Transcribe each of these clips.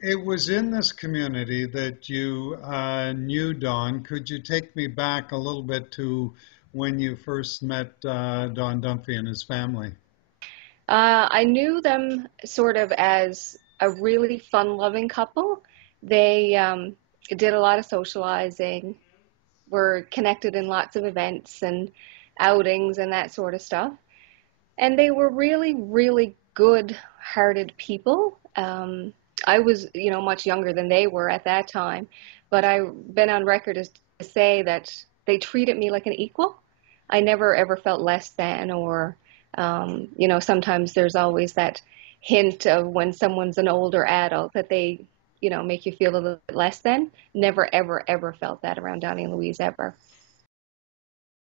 It was in this community that you knew Don. Could you take me back a little bit to when you first met Don Dunphy and his family? I knew them sort of as a really fun-loving couple. They did a lot of socializing, were connected in lots of events and outings and that sort of stuff. And they were really, really good-hearted people. I was, much younger than they were at that time, but I've been on record as to say that they treated me like an equal. I never ever felt less than, or, sometimes there's always that hint of when someone's an older adult that they, make you feel a little bit less than. Never, ever, ever felt that around Donnie and Louise ever.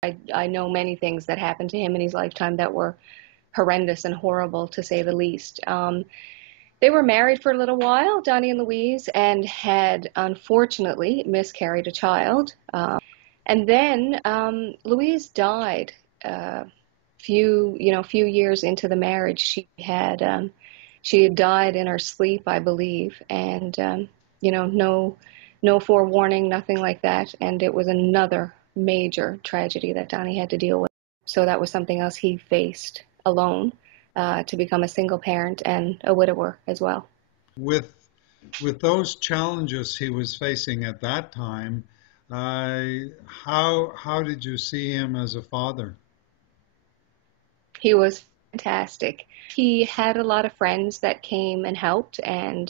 I know many things that happened to him in his lifetime that were horrendous and horrible, to say the least. They were married for a little while, Donnie and Louise, and had unfortunately miscarried a child. And then Louise died few years into the marriage. She had died in her sleep, I believe, and no forewarning, nothing like that. And it was another major tragedy that Donnie had to deal with. So that was something else he faced alone, to become a single parent and a widower as well. With with those challenges he was facing at that time, how did you see him as a father? He was fantastic. He had a lot of friends that came and helped, and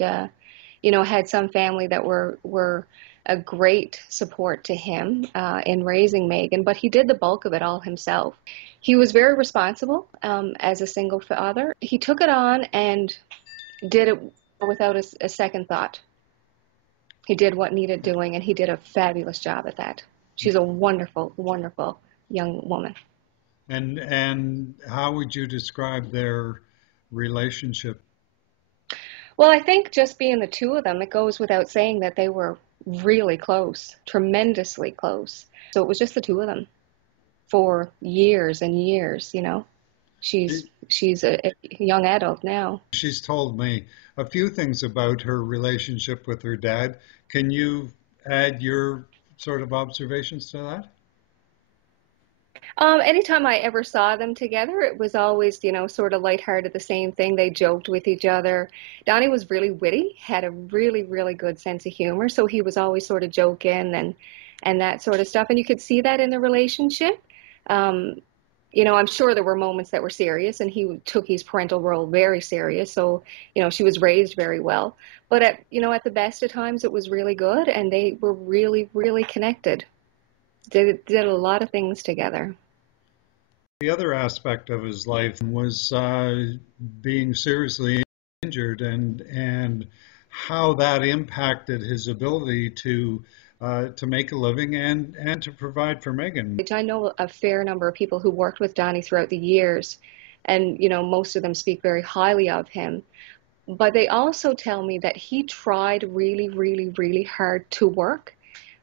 had some family that were a great support to him in raising Megan, but he did the bulk of it all himself. He was very responsible as a single father. He took it on and did it without a second thought. He did what needed doing, and he did a fabulous job at that. She's a wonderful, wonderful young woman. And how would you describe their relationship? Well, I think just being the two of them, it goes without saying that they were really close, tremendously close. So it was just the two of them for years and years. She's a young adult now. She's told me a few things about her relationship with her dad. Can you add your sort of observations to that? Anytime I ever saw them together, it was always, sort of lighthearted, the same thing. They joked with each other. Donnie was really witty, had a really, really good sense of humor, so he was always sort of joking and that sort of stuff. And you could see that in the relationship. I'm sure there were moments that were serious, and he took his parental role very serious. So, she was raised very well. But at the best of times, it was really good, and they were really, really connected. Did a lot of things together. The other aspect of his life was being seriously injured, and how that impacted his ability to make a living and to provide for Megan. I know a fair number of people who worked with Donnie throughout the years, and most of them speak very highly of him. But they also tell me that he tried really, really, really hard to work.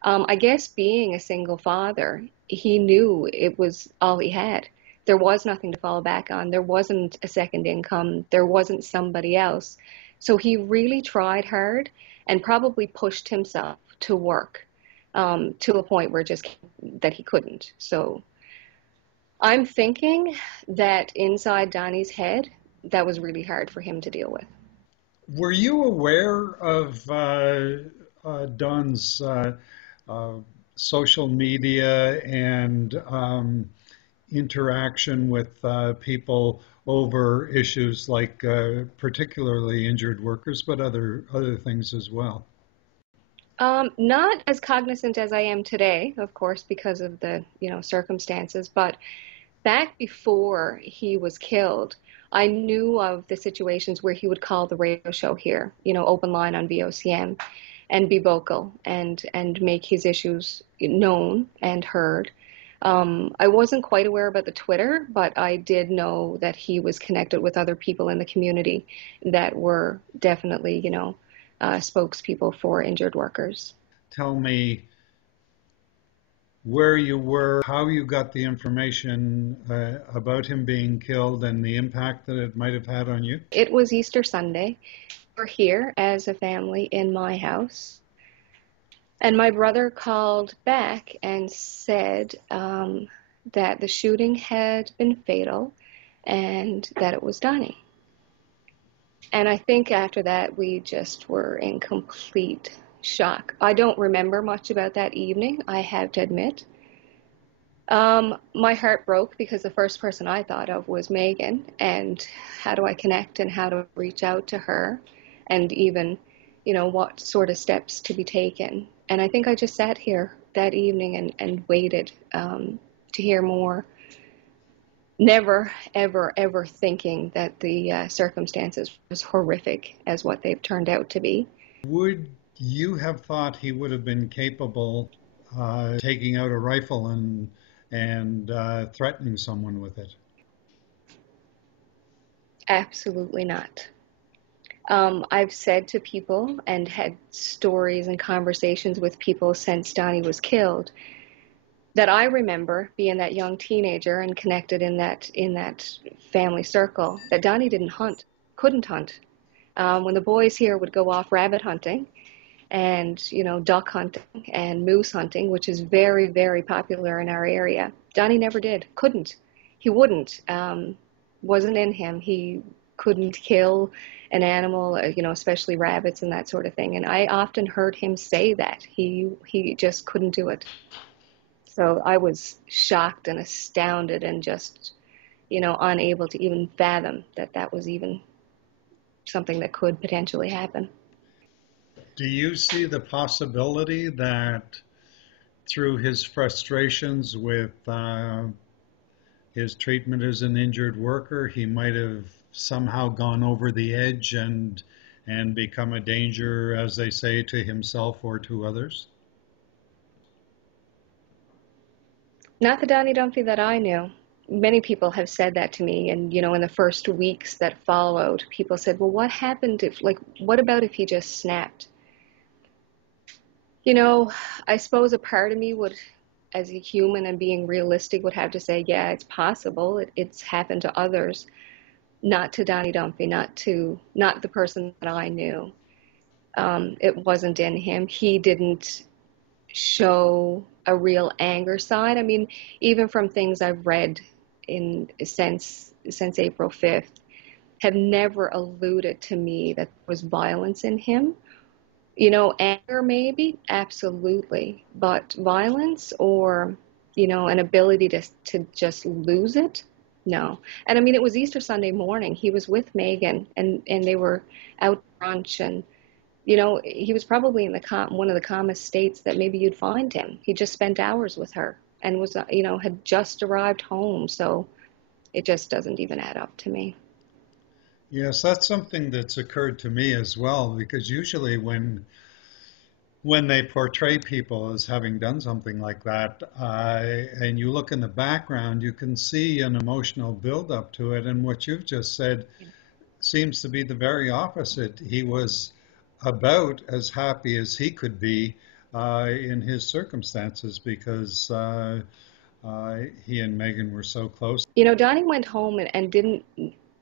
I guess being a single father, he knew it was all he had. There was nothing to fall back on. There wasn't a second income. There wasn't somebody else. So he really tried hard and probably pushed himself to work to a point where that he couldn't. So I'm thinking that inside Donnie's head, that was really hard for him to deal with. Were you aware of Don's social media and interaction with people over issues like particularly injured workers, but other things as well? Not as cognizant as I am today, of course, because of the circumstances, but back before he was killed, I knew of the situations where he would call the radio show here, open line on VOCM, and be vocal and make his issues known and heard. I wasn't quite aware about the Twitter, but I did know that he was connected with other people in the community that were definitely, spokespeople for injured workers. Tell me where you were, how you got the information about him being killed, and the impact that it might have had on you. It was Easter Sunday, were here as a family in my house. And my brother called back and said that the shooting had been fatal and that it was Donnie. And I think after that, we just were in complete shock. I don't remember much about that evening, I have to admit. My heart broke because the first person I thought of was Megan, and how do I connect and how to reach out to her, and even, what sort of steps to be taken. And I think I just sat here that evening and waited to hear more, never, ever, ever thinking that the circumstances was horrific as what they've turned out to be. Would you have thought he would have been capable taking out a rifle and threatening someone with it? Absolutely not. I've said to people and had stories and conversations with people since Donnie was killed that I remember being that young teenager and connected in that family circle, that Donnie didn't hunt, couldn't hunt. When the boys here would go off rabbit hunting and duck hunting and moose hunting, which is very, very popular in our area, Donnie never did, couldn't. He wouldn't. Wasn't in him. He couldn't kill an animal, especially rabbits and that sort of thing. And I often heard him say that he just couldn't do it. So I was shocked and astounded and just, unable to even fathom that that was even something that could potentially happen. Do you see the possibility that through his frustrations with his treatment as an injured worker, he might have somehow gone over the edge and become a danger, as they say, to himself or to others? Not the Donnie Dumphy that I knew. Many people have said that to me, and in the first weeks that followed, people said, "Well, what happened if, what about if he just snapped?" I suppose a part of me would, as a human and being realistic, would have to say, yeah, it's possible. It's happened to others, not to Donnie Dumphy, not the person that I knew. It wasn't in him. He didn't show a real anger side. I mean, even from things I've read since April 5th, have never alluded to me that there was violence in him. Anger maybe, absolutely, but violence or, an ability to just lose it, no. And I mean, it was Easter Sunday morning. He was with Megan and they were out to brunch and, he was probably in one of the calmest states that maybe you'd find him. He just spent hours with her and was, had just arrived home. So it just doesn't even add up to me. Yes, that's something that's occurred to me as well, because usually when they portray people as having done something like that, and you look in the background, you can see an emotional buildup to it. And what you've just said seems to be the very opposite. He was about as happy as he could be in his circumstances because he and Megan were so close. Donnie went home and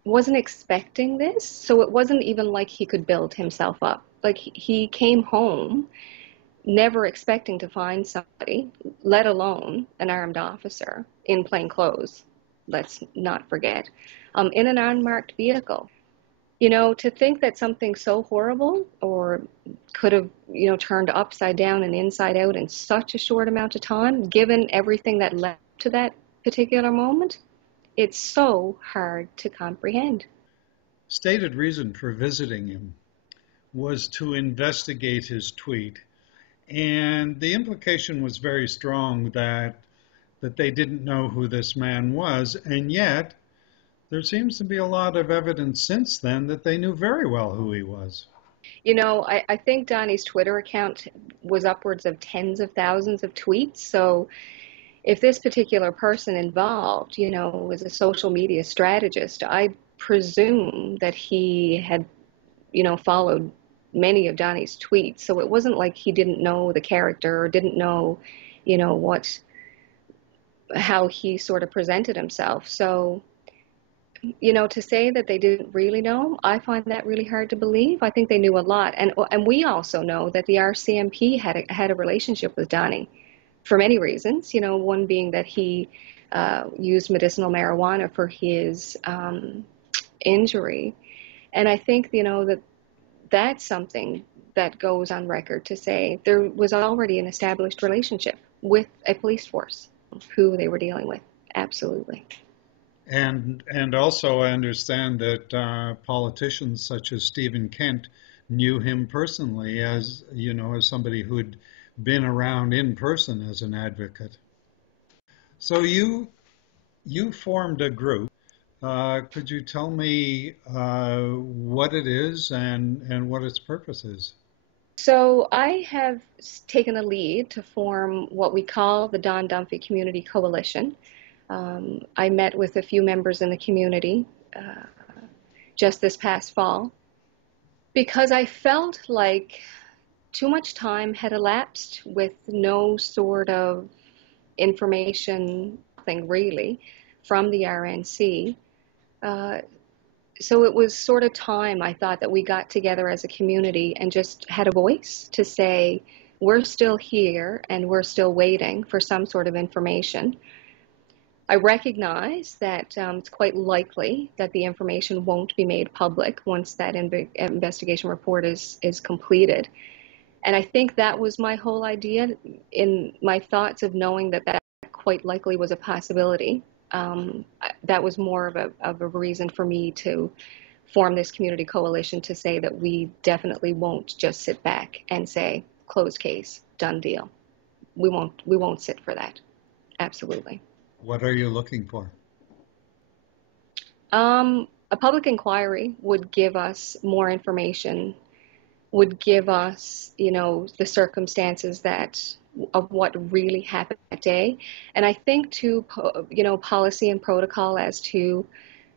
wasn't expecting this, so it wasn't even like he could build himself up. Like he came home never expecting to find somebody, let alone an armed officer in plain clothes, let's not forget, in an unmarked vehicle. To think that something so horrible or could have, turned upside down and inside out in such a short amount of time, given everything that led to that particular moment, it's so hard to comprehend. Stated reason for visiting him was to investigate his tweet. And the implication was very strong that they didn't know who this man was, and yet there seems to be a lot of evidence since then that they knew very well who he was. I think Donnie's Twitter account was upwards of tens of thousands of tweets. So if this particular person involved, was a social media strategist, I presume that he had, followed many of Donnie's tweets. So it wasn't like he didn't know the character or didn't know, how he sort of presented himself. So To say that they didn't really know, I find that really hard to believe. I think they knew a lot, and we also know that the RCMP had a relationship with Donnie for many reasons. One being that he used medicinal marijuana for his injury, and I think that that's something that goes on record to say there was already an established relationship with a police force who they were dealing with. Absolutely. And also I understand that politicians such as Stephen Kent knew him personally as somebody who'd been around in person as an advocate. So you formed a group. Could you tell me what it is and what its purpose is? So I have taken the lead to form what we call the Don Dunphy Community Coalition. I met with a few members in the community just this past fall because I felt like too much time had elapsed with no sort of information, nothing really, from the RNC. Uh, so it was sort of time, I thought, that we got together as a community and just had a voice to say, we're still here and we're still waiting for some sort of information. I recognize that it's quite likely that the information won't be made public once that investigation report is completed. And I think that was my whole idea in my thoughts of knowing that that quite likely was a possibility. That was more of a reason for me to form this community coalition to say that we definitely won't just sit back and say, closed case, done deal. We won't sit for that. Absolutely. What are you looking for? A public inquiry would give us more information, would give us, the circumstances of what really happened that day. And I think too, policy and protocol as to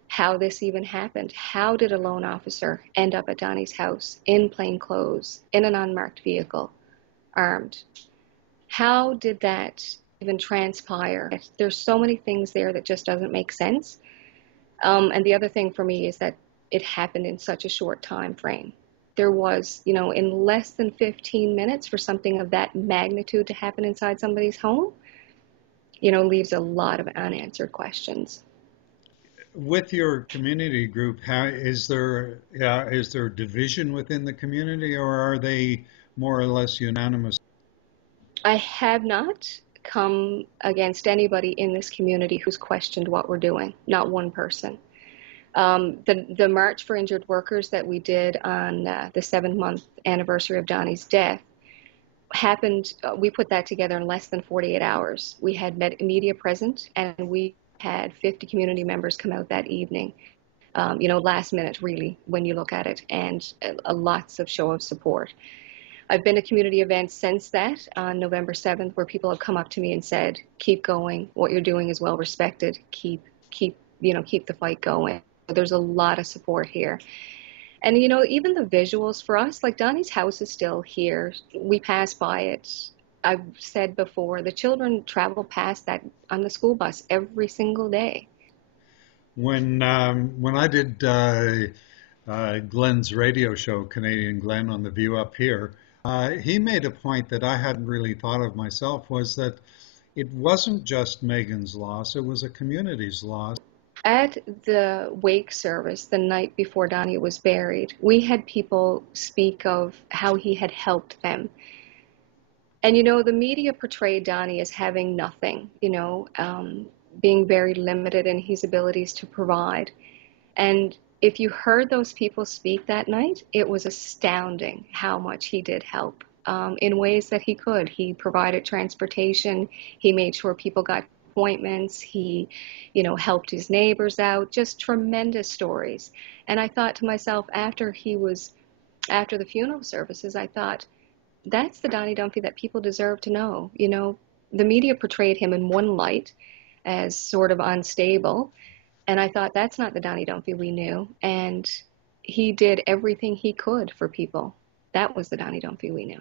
how this even happened. How did a lone officer end up at Donnie's house in plain clothes, in an unmarked vehicle, armed? How did that even transpire? There's so many things there that just doesn't make sense. And the other thing for me is that it happened in such a short time frame. There was, in less than 15 minutes for something of that magnitude to happen inside somebody's home, leaves a lot of unanswered questions. With your community group, is there division within the community, or are they more or less unanimous? I have not come against anybody in this community who's questioned what we're doing, not one person. The March for Injured Workers that we did on the 7-month anniversary of Donnie's death happened, we put that together in less than 48 hours. We had media present, and we had 50 community members come out that evening. Last minute, really, when you look at it, and lots of show of support. I've been to community events since that on November 7th where people have come up to me and said, keep going. What you're doing is well respected. Keep the fight going. There's a lot of support here. And, even the visuals for us, like Donnie's house is still here. We pass by it. I've said before, the children travel past that on the school bus every single day. When I did Glenn's radio show, Canadian Glenn, on The View Up Here, he made a point that I hadn't really thought of myself, was that it wasn't just Megan's loss, it was a community's loss. At the wake service the night before Donnie was buried, we had people speak of how he had helped them. And, the media portrayed Donnie as having nothing, being very limited in his abilities to provide. And if you heard those people speak that night, it was astounding how much he did help in ways that he could. He provided transportation. He made sure people got appointments. He, helped his neighbors out. Just tremendous stories. And I thought to myself, after the funeral services, I thought, that's the Donnie Dunphy that people deserve to know. The media portrayed him in one light as sort of unstable. And I thought, that's not the Donnie Dunphy we knew. And he did everything he could for people. That was the Donnie Dunphy we knew.